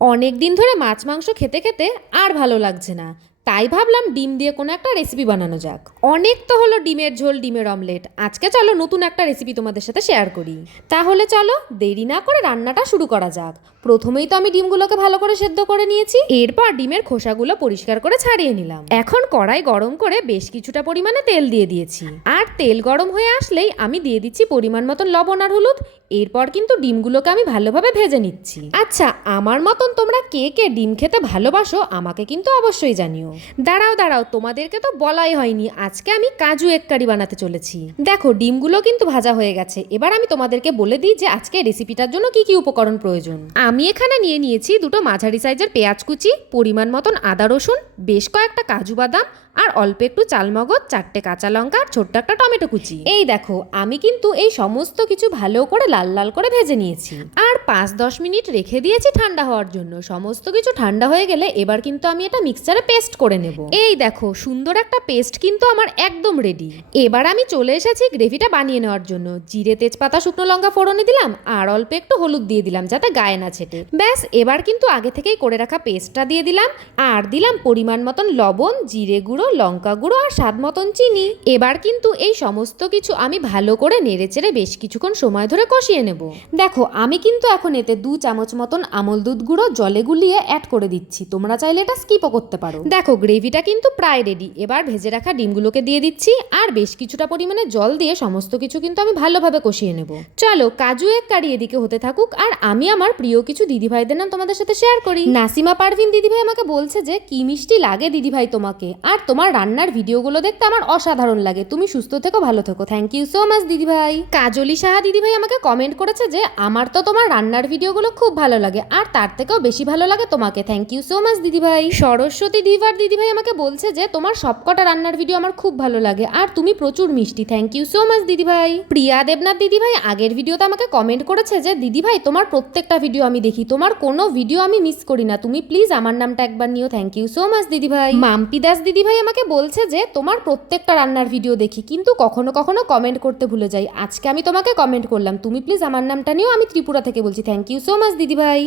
অনেক দিন ধরে মাছ মাংস খেতে খেতে আর ভালো লাগছে না, তাই ভাবলাম ডিম দিয়ে কোনো একটা রেসিপি বানানো যাক। অনেক তো হলো ডিমের ঝোল, ডিমের অমলেট, আজকে চলো নতুন একটা রেসিপি তোমাদের সাথে শেয়ার করি। তাহলে চলো দেরি না করে রান্নাটা শুরু করা যাক। প্রথমেই তো আমি ডিমগুলোকে ভালো করে সেদ্ধ করে নিয়েছি, এরপর ডিমের খোসাগুলো পরিষ্কার করে ছাড়িয়ে নিলাম। এখন কড়াই গরম করে বেশ কিছুটা পরিমাণে তেল দিয়ে দিয়েছি, আর তেল গরম হয়ে আসলেই আমি দিয়ে দিচ্ছি পরিমাণ মতন লবণ আর হলুদ। এরপর কিন্তু ডিমগুলোকে আমি ভালোভাবে ভেজে নিচ্ছি। আচ্ছা, আমার মতন তোমরা কে কে ডিম খেতে ভালোবাসো আমাকে কিন্তু অবশ্যই জানিও। দাঁড়াও দাঁড়াও, তোমাদেরকে তো বলাই হয়নি, আজকে আমি কাজু এগ কারি বানাতে চলেছি। দেখো ডিমগুলো কিন্তু ভাজা হয়ে গেছে, এবার আমি তোমাদেরকে বলে দিই যে আজকে রেসিপিটার জন্য কি কি উপকরণ প্রয়োজন। আমি এখানে নিয়ে নিয়েছি দুটো মাঝারি সাইজের পেঁয়াজ কুচি, পরিমাণ মতন আদা রসুন, বেশ কয়েকটা কাজু বাদাম, আর অল্প একটু চালমগজ, 4টে কাঁচা লঙ্কা, আর ছোট্ট একটা টমেটো কুচি। এই দেখো আমি কিন্তু এই সমস্ত কিছু ভালো করে লাল লাল করে ভেজে নিয়েছি, আর 5-10 মিনিট রেখে দিয়েছি ঠান্ডা হওয়ার জন্য। সমস্ত কিছু ঠান্ডা হয়ে গেলে এবার কিন্তু আমি এটা মিক্সচারে পেস্ট করে নেব। এই দেখো সুন্দর একটা পেস্ট কিন্তু আমার একদম রেডি। এবার আমি চলে এসেছি গ্রেভিটা বানিয়ে নেওয়ার জন্য। জিরে, তেজপাতা, শুকনো লঙ্কা ফোড়নে দিলাম, আর অল্প একটু হলুদ দিয়ে দিলাম যাতে গায়ে না ছেটে। ব্যাস, এবার কিন্তু আগে থেকেই করে রাখা পেস্টটা দিয়ে দিলাম, আর দিলাম পরিমাণ মতন লবণ, জিরে গুঁড়ো, লঙ্কা গুঁড়ো, আর স্বাদ মতন চিনি। এবার কিন্তু এই সমস্ত কিছু আমি ভালো করে নেড়েচেড়ে বেশ কিছুক্ষণ সময় ধরে কষিয়ে নেব। দেখো আমি কিন্তু এখন এতে 2 চামচ মতন আমল দুধ গুঁড়ো জলে গুলিয়ে অ্যাড করে দিচ্ছি, তোমরা চাইলে এটা স্কিপও করতে পারো। দেখো গ্রেভিটা কিন্তু প্রায় রেডি। এবার ভেজে রাখা ডিমগুলোকে দিয়ে দিচ্ছি, আর বেশ কিছুটা পরিমাণে জল দিয়ে সমস্ত কিছু কিন্তু আমি ভালোভাবে কষিয়ে নেব। চলো কাজু এগ কারি এদিকে হতে থাকুক, আর আমি আমার প্রিয় কিছু দিদিভাইদের নাম তোমাদের সাথে শেয়ার করি। নাসিমা পারভিন দিদিভাই আমাকে বলছে যে কি মিষ্টি লাগে দিদিভাই তোমাকে, আর তোমার রান্নার ভিডিওগুলো দেখতে আমার অসাধারণ লাগে, তুমি সুস্থ থেকো, ভালো থেকো। থ্যাংক ইউ সো মাচ দিদিভাই। কাজলি সাহা দিদিভাই আমাকে কমেন্ট করেছে যে আমার তো তোমার রান্নার ভিডিওগুলো খুব ভালো লাগে, আর তার থেকেও বেশি ভালো লাগে তোমাকে। থ্যাংক ইউ সো মাচ দিদিভাই। সরস্বতী দিভার দিদিভাই আমাকে বলছে যে তোমার সবকটা রান্নার ভিডিও আমার খুব ভালো লাগে, আর তুমি প্রচুর মিষ্টি। থ্যাংক ইউ সো মাচ দিদিভাই। প্রিয়া দেবনাথ দিদিভাই আগের ভিডিওতে আমাকে কমেন্ট করেছে যে দিদিভাই তোমার প্রত্যেকটা ভিডিও আমি দেখি, তোমার কোনো ভিডিও আমি মিস করি না, তুমি প্লিজ আমার নামটা একবার নিও। থ্যাংক ইউ সো মাচ দিদিভাই। মাম্পি দাস দিদিভাই আমাকে বলছে যে তোমার প্রত্যেকটা রান্নার ভিডিও দেখি, কিন্তু কখনো কখনো কমেন্ট করতে ভুলে যাই, আজকে আমি তোমাকে কমেন্ট করলাম, তুমি প্লিজ আমার নামটা নিও, আমি ত্রিপুরা থেকে বলছি। থ্যাংক ইউ সো মাচ দিদিভাই।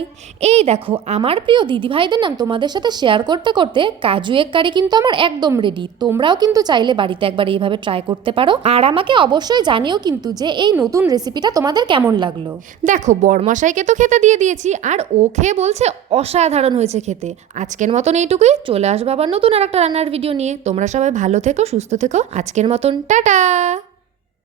এই দেখো আমার প্রিয় দিদিভাইদের নাম তোমাদের সাথে শেয়ার করতে করতে কাজু এগ কারি কিন্তু আমার একদম রেডি। তোমরাও কিন্তু চাইলে বাড়িতে একবার এইভাবে ট্রাই করতে পারো, আর আমাকে অবশ্যই জানিও কিন্তু যে এই নতুন রেসিপিটা তোমাদের কেমন লাগলো। দেখো বড়মশাইকে তো খেতে দিয়ে দিয়েছি, আর ও খেয়ে বলছে অসাধারণ হয়েছে খেতে। আজকের মতন এইটুকুই, চলে আসবো আবার নতুন আর একটা রান্নার ভিডিও নিয়ে। তোমরা সবাই ভালো থেকো, সুস্থ থেকো। আজকের মতন টাটা।